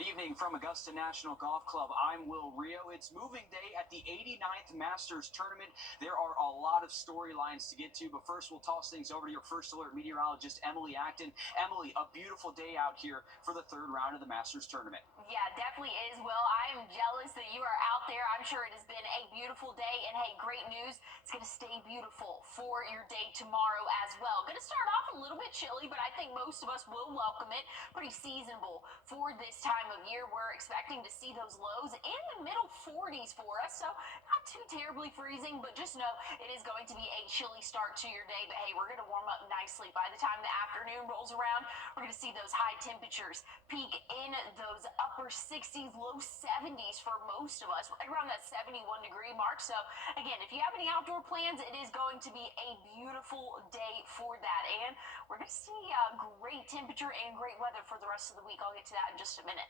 Good evening from Augusta National Golf Club. I'm Wrdw. It's moving day at the 89th Masters Tournament. There are a lot of storylines to get to, but first we'll toss things over to your first alert meteorologist, Emily Acton. Emily, a beautiful day out here for the third round of the Masters Tournament. Yeah, definitely is, Will. I am jealous that you are out there. I'm sure it has been a beautiful day, and hey, great news. It's going to stay beautiful for your day tomorrow as well. Going to start off a little bit chilly, but I think most of us will welcome it. Pretty seasonable for this time of year. We're expecting to see those lows in the middle 40s for us, so not too terribly freezing, but just know it is going to be a chilly start to your day. But hey, we're going to warm up nicely. By the time the afternoon rolls around, we're going to see those high temperatures peak in those upper 60s, low 70s for most of us, right around that 71-degree mark. So again, if you have any outdoor plans, it is going to be a beautiful day for that. And we're going to see great temperature and great weather for the rest of the week. I'll get to that in just a minute.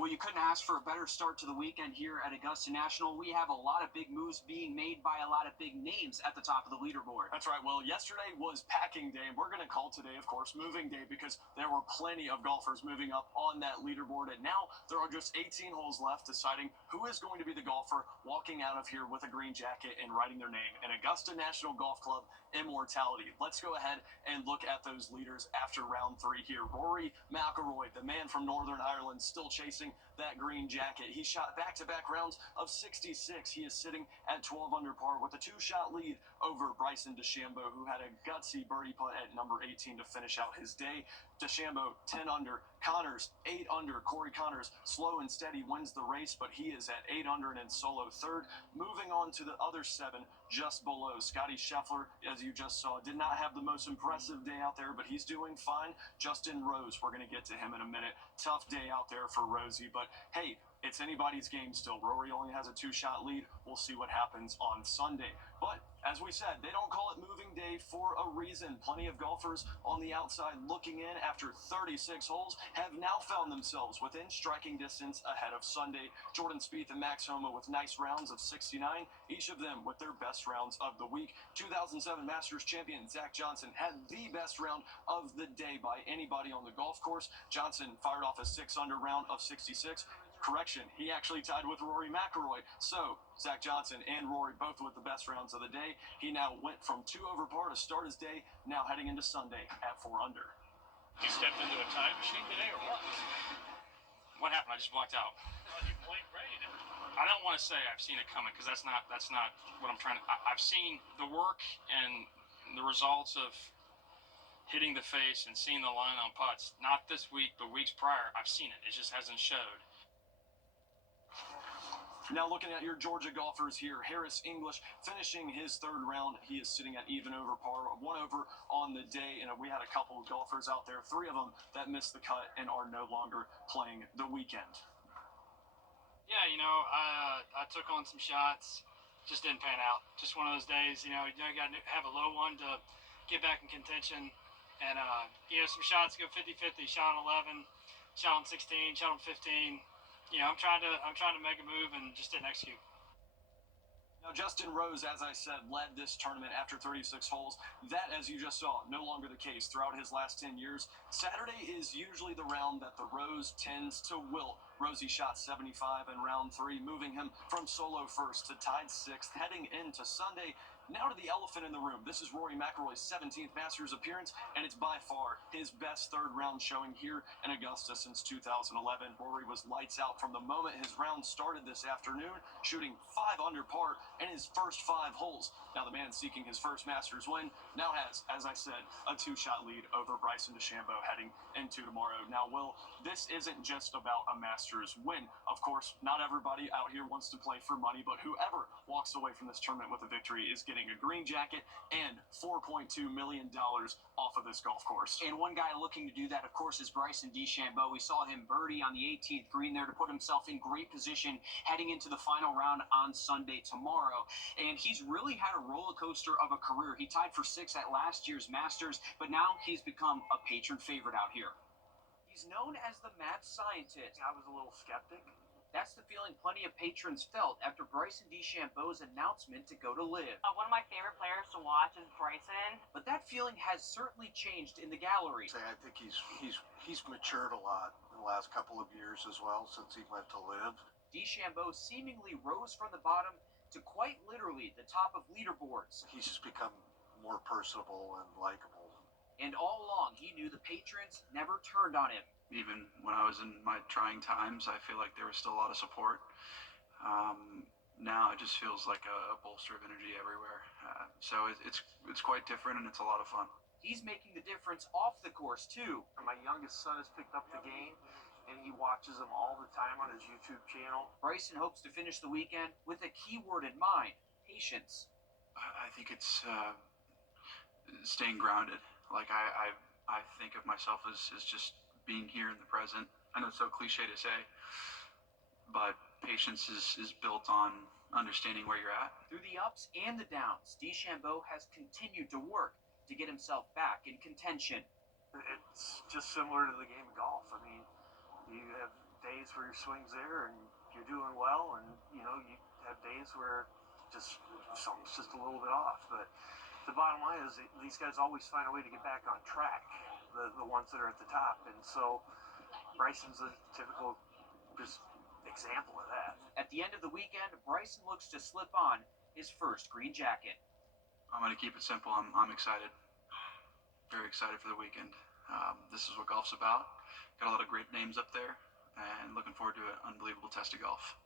Well, you couldn't ask for a better start to the weekend here at Augusta National. We have a lot of big moves being made by a lot of big names at the top of the leaderboard. That's right. Well, yesterday was packing day, and we're going to call today, of course, moving day, because there were plenty of golfers moving up on that leaderboard. And now there are just 18 holes left, deciding who is going to be the golfer walking out of here with a green jacket and writing their name in Augusta National Golf Club immortality. Let's go ahead and look at those leaders after round three here. Rory McIlroy, the man from Northern Ireland, still chasing that green jacket. He shot back-to-back rounds of 66. He is sitting at 12 under par with a two-shot lead over Bryson DeChambeau, who had a gutsy birdie putt at number 18 to finish out his day. DeChambeau 10 under, Connors 8 under. Corey Connors, slow and steady, wins the race, but he is at 8 under and in solo third. Moving on to the other 7 just below. Scotty Scheffler, as you just saw, did not have the most impressive day out there, but he's doing fine. Justin Rose, we're going to get to him in a minute. Tough day out there for Rosie, but hey, it's anybody's game still. Rory only has a 2-shot lead. We'll see what happens on Sunday. But as we said, they don't call it moving day for a reason. Plenty of golfers on the outside looking in after 36 holes have now found themselves within striking distance ahead of Sunday. Jordan Spieth and Max Homa with nice rounds of 69, each of them with their best rounds of the week. 2007 Masters champion Zach Johnson had the best round of the day by anybody on the golf course. Johnson fired off a 6-under round of 66. Correction, he actually tied with Rory McIlroy. So, Zach Johnson and Rory both with the best rounds of the day. He now went from 2 over par to start his day, now heading into Sunday at 4 under. You stepped into a time machine today or what? What happened? I just blocked out. Well, you played great. I don't want to say I've seen it coming, because that's not what I'm trying to. I've seen the work and the results of hitting the face and seeing the line on putts. Not this week, but weeks prior. I've seen it. It just hasn't showed. Now looking at your Georgia golfers here, Harris English finishing his third round. He is sitting at even over par, 1 over on the day, and we had a couple of golfers out there, 3 of them that missed the cut and are no longer playing the weekend. Yeah, I took on some shots, just didn't pan out. Just one of those days, you got to have a low one to get back in contention, and some shots go 50-50. Shot on 11, shot on 16, shot on 15. I'm trying to make a move and just didn't execute. Now, Justin Rose, as I said, led this tournament after 36 holes. That, as you just saw, no longer the case throughout his last 10 years. Saturday is usually the round that the Rose tends to wilt. Rosie shot 75 in round 3, moving him from solo first to tied 6th, heading into Sunday. Now to the elephant in the room. This is Rory McIlroy's 17th Masters appearance, and it's by far his best third round showing here in Augusta since 2011. Rory was lights out from the moment his round started this afternoon, shooting 5 under par in his first 5 holes. Now the man seeking his first Masters win now has, as I said, a 2-shot lead over Bryson DeChambeau heading into tomorrow. Now, Will, this isn't just about a Masters win. Of course, not everybody out here wants to play for money, but whoever walks away from this tournament with a victory is getting a green jacket and $4.2 million off of this golf course. And one guy looking to do that, of course, is Bryson DeChambeau. We saw him birdie on the 18th green there to put himself in great position heading into the final round on Sunday tomorrow. And he's really had a roller coaster of a career. He tied for 6th at last year's Masters, but now he's become a patron favorite out here. He's known as the mad scientist. I was a little skeptic. That's the feeling plenty of patrons felt after Bryson DeChambeau's announcement to go to LIV. One of my favorite players to watch is Bryson. But that feeling has certainly changed in the gallery. I think he's matured a lot. the last couple of years as well since he went to live. DeChambeau seemingly rose from the bottom to quite literally the top of leaderboards. He's just become more personable and likable. And all along, he knew the patrons never turned on him. Even when I was in my trying times, I feel like there was still a lot of support. Now it just feels like a bolster of energy everywhere. So it's quite different, and it's a lot of fun. He's making the difference off the course, too. My youngest son has picked up the game, and he watches them all the time on his YouTube channel. Bryson hopes to finish the weekend with a key word in mind: patience. I think it's staying grounded. Like I think of myself as just being here in the present. I know it's so cliche to say, but patience is built on understanding where you're at. Through the ups and the downs, DeChambeau has continued to work to get himself back in contention. It's just similar to the game of golf. I mean, you have days where your swing's there and you're doing well, and you have days where something's just a little bit off. But the bottom line is these guys always find a way to get back on track, the ones that are at the top. And so Bryson's a typical just example of that. At the end of the weekend, Bryson looks to slip on his first green jacket. I'm going to keep it simple. I'm excited. Very excited for the weekend. This is what golf's about. Got a lot of great names up there, and looking forward to an unbelievable test of golf.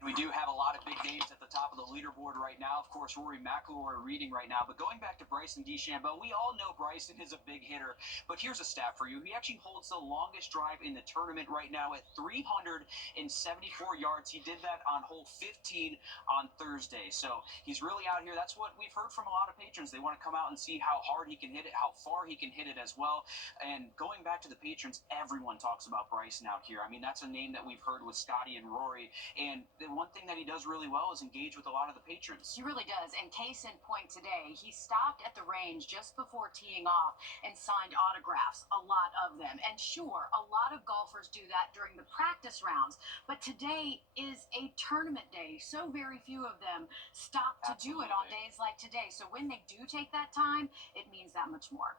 We do have a lot of big names at the top of the leaderboard right now. Of course, Rory McIlroy leading right now. But going back to Bryson DeChambeau, we all know Bryson is a big hitter. But here's a stat for you. He actually holds the longest drive in the tournament right now at 374 yards. He did that on hole 15 on Thursday. So he's really out here. That's what we've heard from a lot of patrons. They want to come out and see how hard he can hit it, how far he can hit it as well. And going back to the patrons, everyone talks about Bryson out here. I mean, that's a name that we've heard with Scotty and Rory. And one thing that he does really well is engage with a lot of the patrons. He really does. And case in point today, he stopped at the range just before teeing off and signed autographs, a lot of them. And sure, a lot of golfers do that during the practice rounds, but today is a tournament day. So very few of them stop to do it on days like today. So when they do take that time, it means that much more.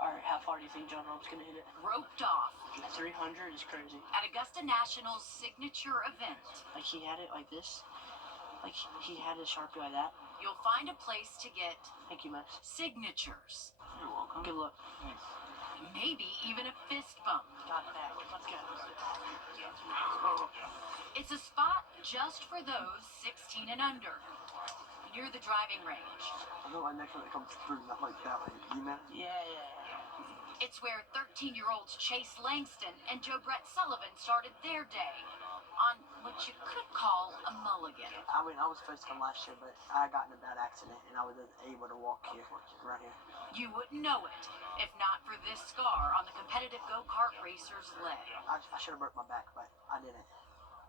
All right, how far do you think John Rahm's going to hit it? Roped off. 300 is crazy. At Augusta National's signature event. Like he had it like this. Like he had his Sharpie like that. You'll find a place to get Thank you, Max. signatures. You're welcome. Good luck. Thanks. Maybe even a fist bump. Got that. Let's go. It's a spot just for those 16 and under. Near the driving range. I know my next one that comes through, not like that one. You know? Yeah. It's where 13-year-olds Chase Langston and Joe Brett Sullivan started their day on what you could call a mulligan. I mean, I was supposed to come last year, but I got in a bad accident, and I was able to walk here, right here. You wouldn't know it if not for this scar on the competitive go-kart racer's leg. I should have broke my back, but I didn't.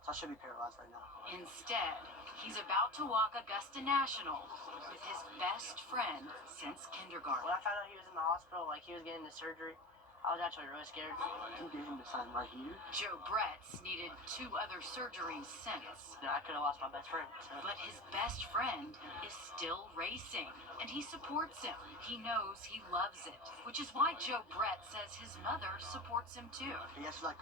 So I should be paralyzed right now. Instead, he's about to walk Augusta National with his best friend since kindergarten. When I found out he was in the hospital, like he was getting the surgery, I was actually really scared. You gave him the sign right here. Joe Brett's needed 2 other surgeries since. I could have lost my best friend. So. But his best friend is still racing, and he supports him. He knows he loves it, which is why Joe Brett says his mother supports him too. He's like,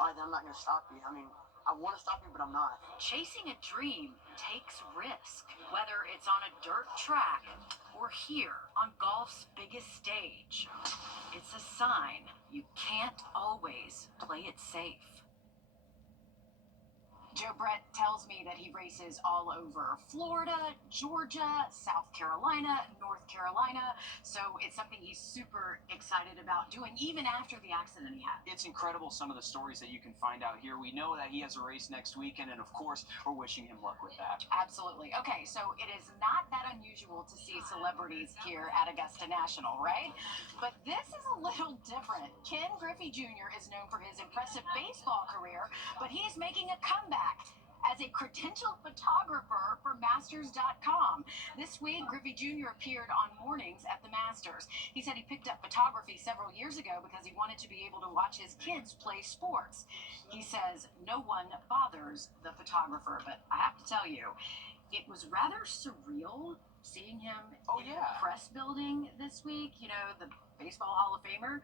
all right, then I'm not going to stop you. I mean, I want to stop you, but I'm not. Chasing a dream takes risk, whether it's on a dirt track or here on golf's biggest stage. It's a sign you can't always play it safe. Joe Brett tells me that he races all over Florida, Georgia, South Carolina, North Carolina. So it's something he's super excited about doing, even after the accident he had. It's incredible some of the stories that you can find out here. We know that he has a race next weekend, and of course, we're wishing him luck with that. Absolutely. Okay, so it is not that unusual to see celebrities here at Augusta National, right? But this is a little different. Ken Griffey Jr. is known for his impressive baseball career, but he's making a comeback as a credentialed photographer for Masters.com. This week, Griffey Jr. appeared on mornings at the Masters. He said he picked up photography several years ago because he wanted to be able to watch his kids play sports. He says no one bothers the photographer, but I have to tell you, it was rather surreal seeing him in the press building this week. You know, the Baseball Hall of Famer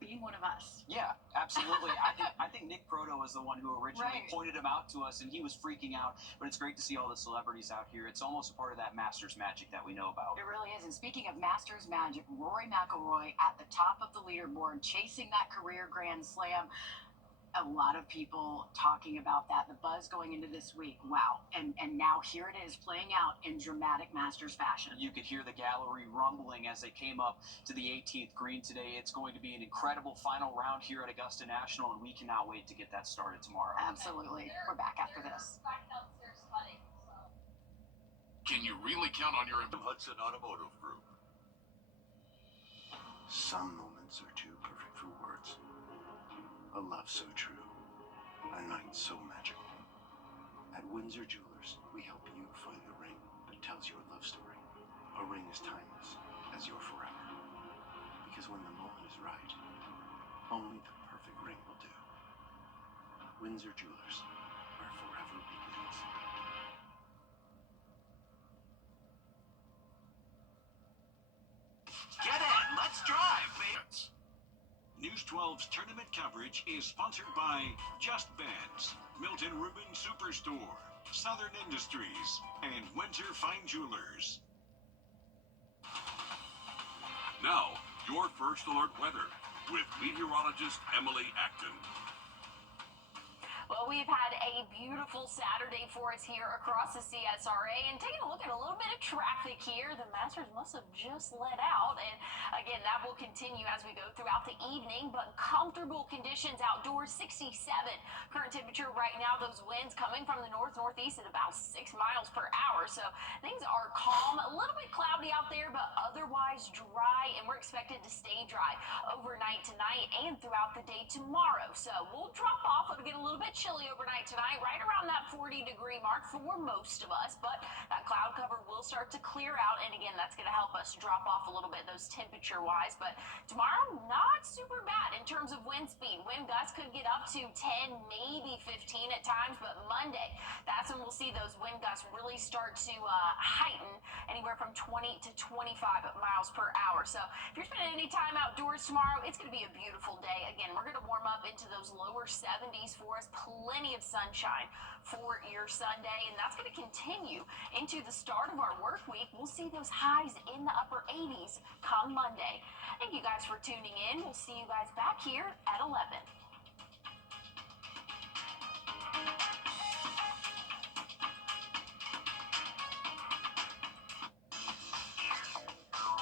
being one of us. Yeah, absolutely. I think Nick Proto was the one who originally pointed him out to us, and he was freaking out. But it's great to see all the celebrities out here. It's almost a part of that Masters magic that we know about. It really is. And speaking of Masters magic, Rory McIlroy at the top of the leaderboard, chasing that career Grand Slam. A lot of people talking about that, the buzz going into this week. Wow. And now here it is playing out in dramatic Masters fashion. You could hear the gallery rumbling as they came up to the 18th green today. It's going to be an incredible final round here at Augusta National, and we cannot wait to get that started tomorrow. Absolutely. We're back after this. Can you really count on your Hudson Automotive Group? Some moments are too perfect for words. A love so true, a night so magical. At Windsor Jewelers, we help you find the ring that tells your love story. A ring as timeless as your forever. Because when the moment is right, only the perfect ring will do. Windsor Jewelers, where forever begins. Get in, let's drive, babe. News 12's tournament coverage is sponsored by Just Beds, Milton Rubin Superstore, Southern Industries, and Windsor Fine Jewelers. Now, your first alert weather with meteorologist Emily Acton. Well, we've had a beautiful Saturday for us here across the CSRA, and taking a look at a little bit of traffic here. The Masters must have just let out, and again, that will continue as we go throughout the evening, but comfortable conditions outdoors, 67 current temperature right now. Those winds coming from the northeast at about 6 miles per hour, so things are calm, a little bit cloudy out there, but otherwise dry, and we're expected to stay dry overnight tonight and throughout the day tomorrow. So we'll drop off. It'll get a little bit chilly overnight tonight, right around that 40-degree mark for most of us, but that cloud cover will start to clear out, and again, that's going to help us drop off a little bit those temperature-wise. But tomorrow, not super bad in terms of wind speed. Wind gusts could get up to 10, maybe 15 at times, but Monday, that's when we'll see those wind gusts really start to heighten, anywhere from 20 to 25 miles per hour. So if you're spending any time outdoors tomorrow, it's going to be a beautiful day. Again, we're going to warm up into those lower 70s for us. Plenty of sunshine for your Sunday, and that's going to continue into the start of our work week. We'll see those highs in the upper 80s come Monday. Thank you guys for tuning in. We'll see you guys back here at 11.